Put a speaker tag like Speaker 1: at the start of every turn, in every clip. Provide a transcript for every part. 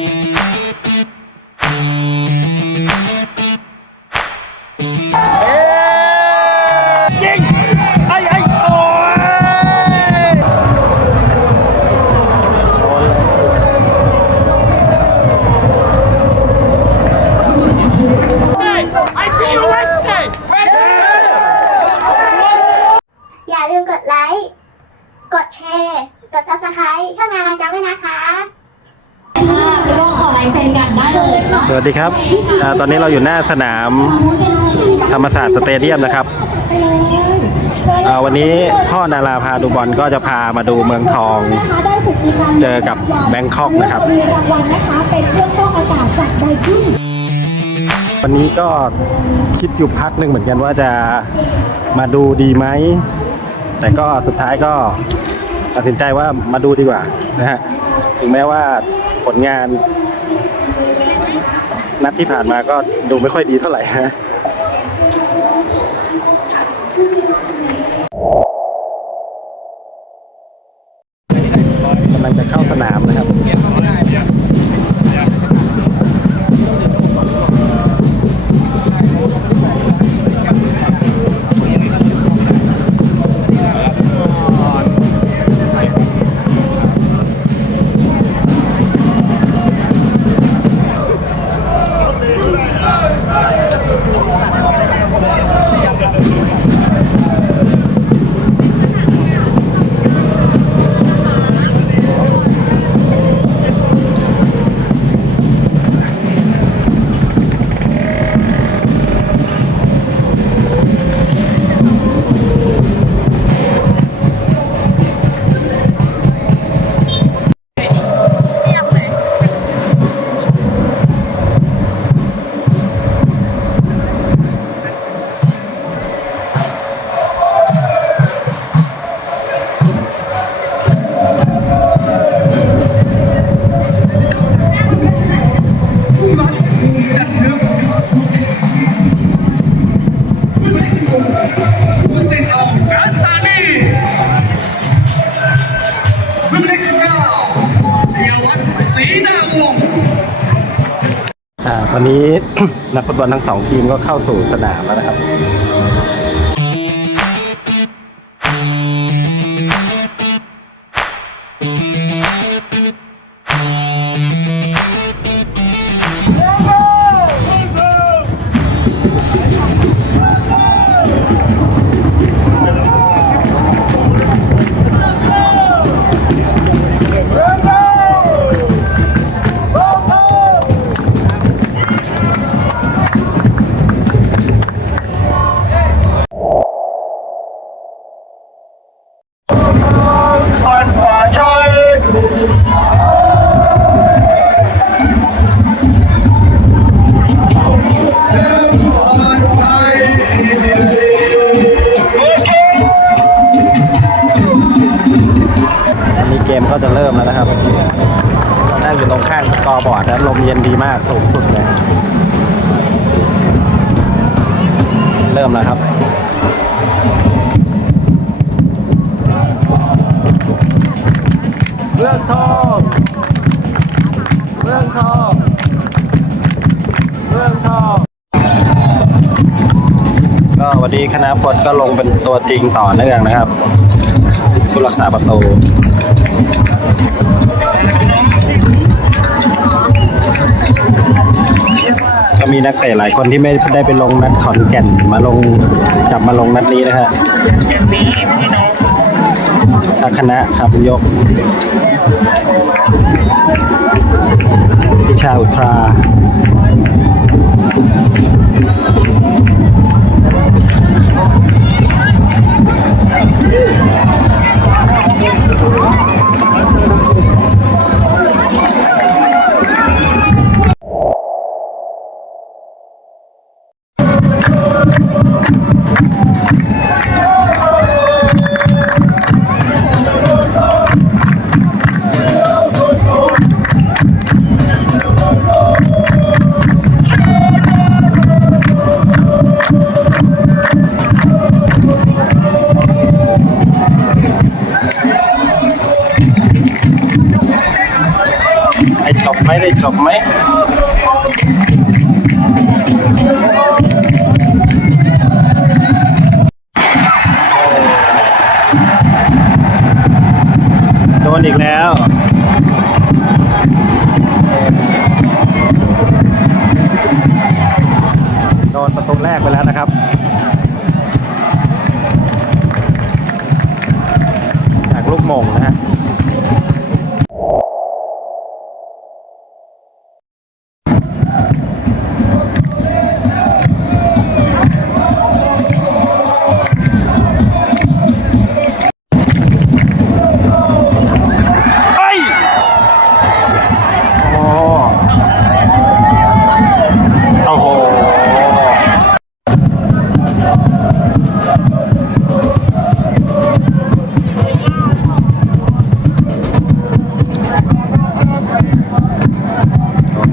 Speaker 1: ยิ
Speaker 2: ดีครั
Speaker 1: บอ่าตอนนี้เราอยู่หน้าสนามธรรมศาสตร์สเตเดียมนะครับ
Speaker 3: จัดไปเลยเชิญเลย
Speaker 1: อ่าวันนี้พ่อนาราพาดูบอลก็จะพามาดูเมืองทอง
Speaker 3: นะคะได้สิทธิ์ในการ
Speaker 1: เจอกับแบงคอกนะครับ
Speaker 3: มีรางวัลนะคะเป็นเครื่องฟอกอากาศจากไดคิน
Speaker 1: วันนี้ก็คิดอยู่พักหนึ่งเหมือนกันว่าจะมาดูดีไหม แต่ก็สุดท้ายก็ตัดสินใจว่ามาดูดีกว่านะฮะถึงแม้ว่าผลงาน นัดที่ผ่านมาก็ดูไม่ค่อยดีเท่าไหร่ฮะ
Speaker 4: วันนี้
Speaker 1: นักฟุตบอลทั้งสองทีมก็เข้าสู่สนามแล้วนะครับ มากสูงสุดเลย เริ่มแล้วครับเรื่องทองเรื่องทองเรื่องทองก็วันนี้คณะพลก็ลงเป็นตัวจริงต่อเนื่องนะครับผู้รักษาประตู มีนักเตะหลายคนที่ไม่ได้ไปลงนัดขอนแก่นมาลงกลับมาลงนัดนี้นะฮะทักคณะครับยก พิชาอุทรา ไหม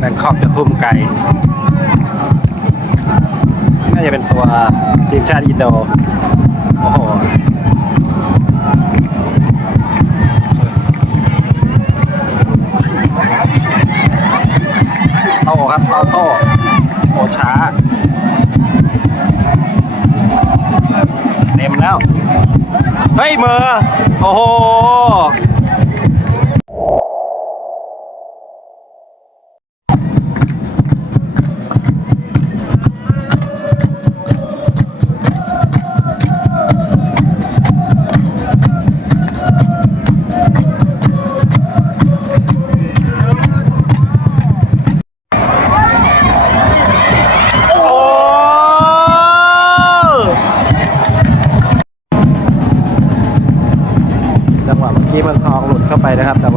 Speaker 1: แบงคอกจะทุ่มไกลน่าจะเป็นตัวทีมชาติอินโด โอ้โหโต้ครับเอาโต้โอช้า เต็มแล้ว เฮ้ยเมอร์โอ้โห นะครับแต่ว่า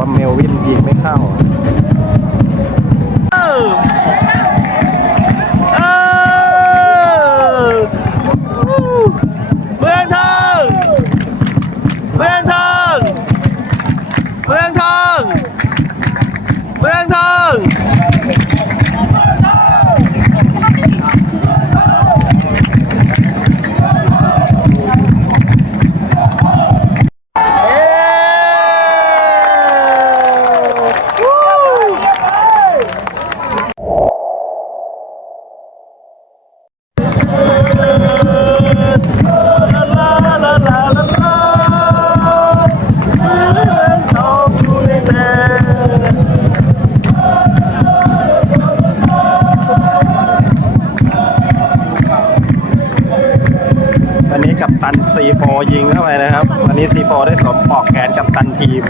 Speaker 1: ได้สวมปอกแขนกับตันทีม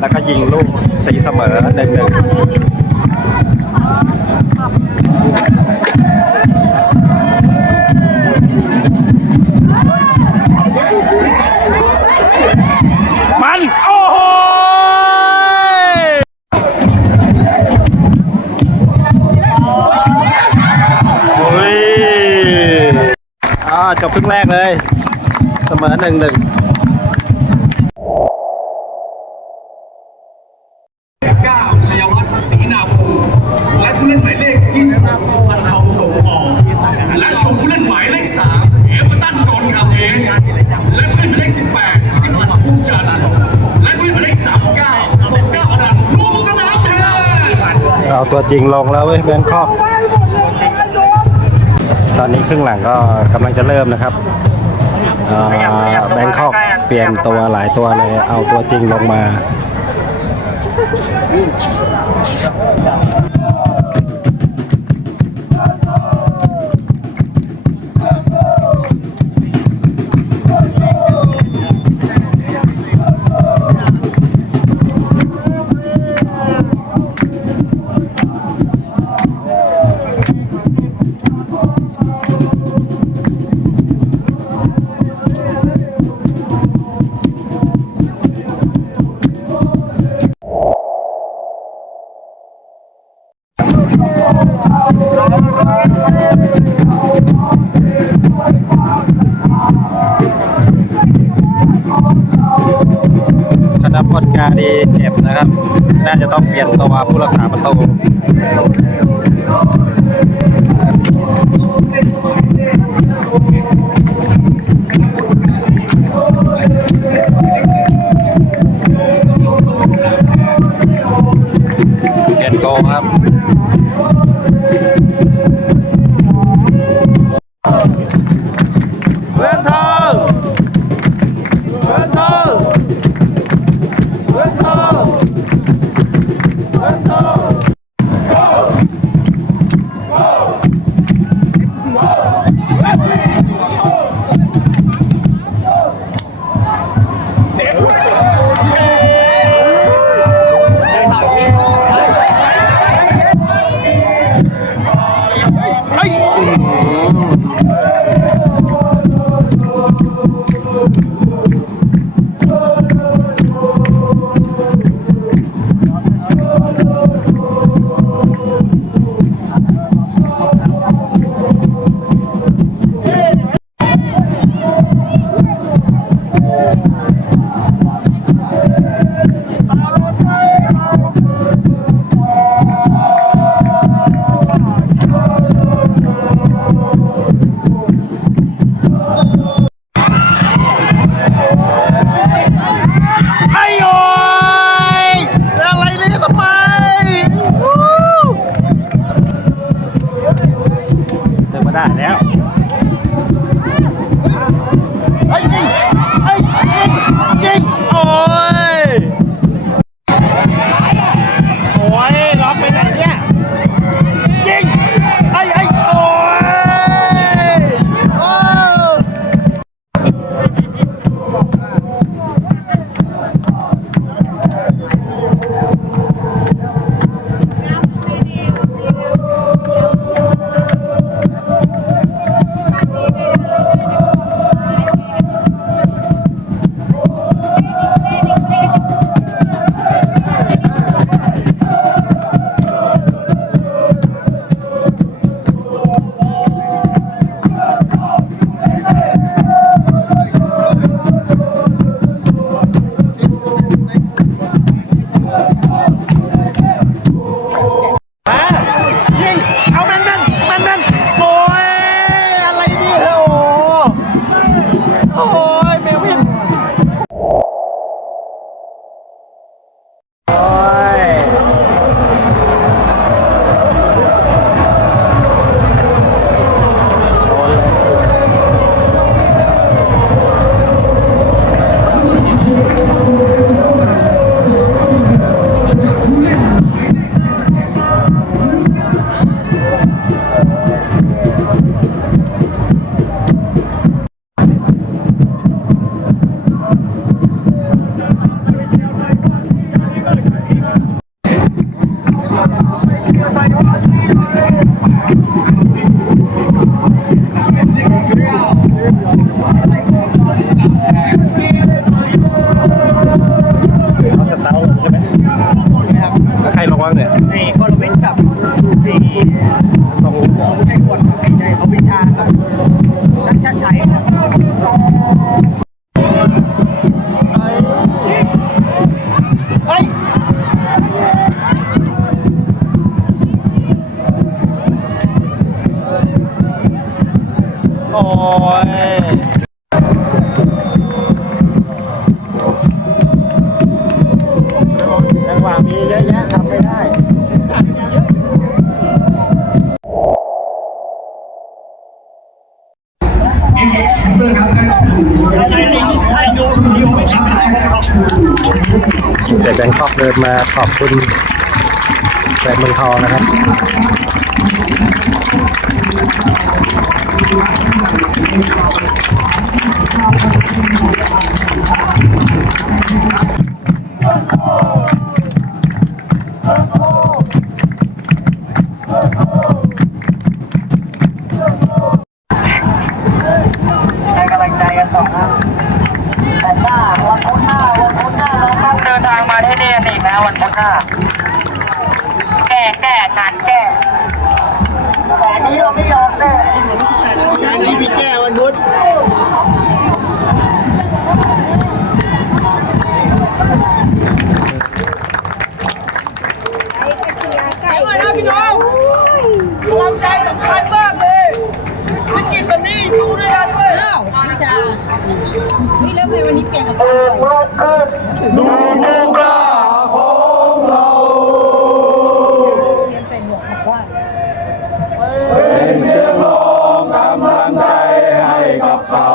Speaker 1: แล้วก็ยิงลูกตีเสมอหนึ่งหนึ่งมันโอ้โหโอ้ยอ่าจบครึ่งแรกเลย เสมอหนึ่งหนึ่ง
Speaker 4: เอาตั
Speaker 1: วจริงลงแล้วเว้ยแบงคอกตอนนี้ครึ่งหลังก็กำลังจะเริ่มนะครับแบงคอกเปลี่ยนตัวหลายตัวเลย เอาตัวจริงลงมา นพลการดีเจ็บนะครับ น่าจะต้องเปลี่ยนตัวผู้รักษาประตู Thank you. ขอบ
Speaker 5: คุณแฟนเมืองทองนะครับ Thank. วันนี้เปลี่ยนกับการบ่อยดูกล้าของเราเตรี
Speaker 6: ย
Speaker 5: มใส่หมวกบอกว่าเป็นเสียงร้อง
Speaker 6: กำลังใจให้กับเขา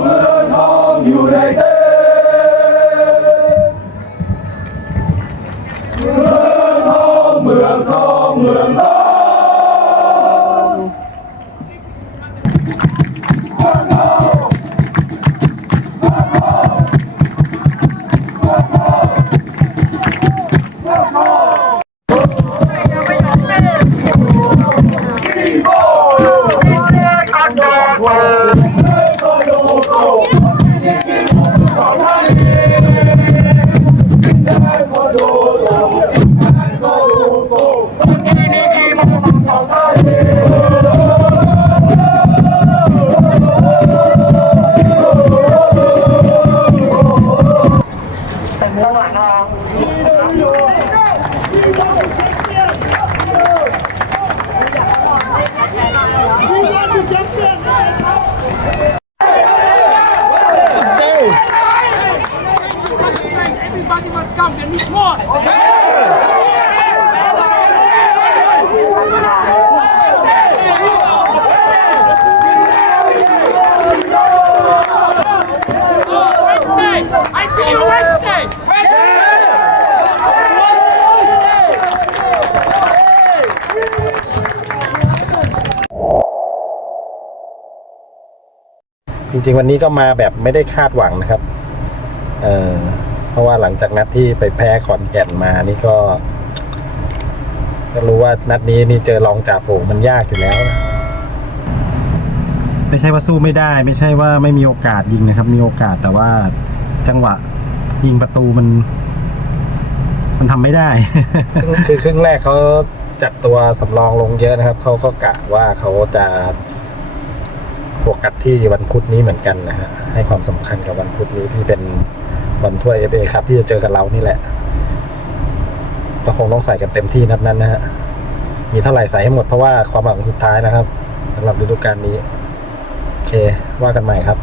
Speaker 6: เมื่อทองอยู่ในเต้เมื
Speaker 7: องทอ
Speaker 5: งเมื
Speaker 8: องทอง
Speaker 1: ริงๆวันนี้ก็มาแบบไม่ได้คาดหวังนะครับ เออเพราะว่าหลังจากนัดที่ไปแพ้ขอนแก่นมานี่ก็ ก็รู้ว่านัดนี้นี่เจอรองจ่าฝูงมันยากอยู่แล้วนะไม่ใช่ว่าสู้ไม่ได้ ไม่ใช่ว่าไม่มีโอกาสยิงนะครับ มีโอกาสแต่ว่าจังหวะยิงประตูมัน มันทำไม่ได้ คือครึ่งแรกเขาจัดตัวสำรองลงเยอะนะครับเขาก็กะว่าเขาจะโฟ กัสที่วันพุธนี้เหมือนกันนะฮะให้ความสำคัญกับวันพุธนี้ที่เป็นวันถ้วยเอฟเอครับ ที่จะเจอกับเรานี่แหละ ก็คงต้องใส่กันเต็มที่นัดนั้นนะฮะมีเท่าไหร่ใส่ให้หมดเพราะว่าความหวังสุดท้ายนะครับสำหรับฤดูกาลนี้ โอเคว่ากันใหม่ครับ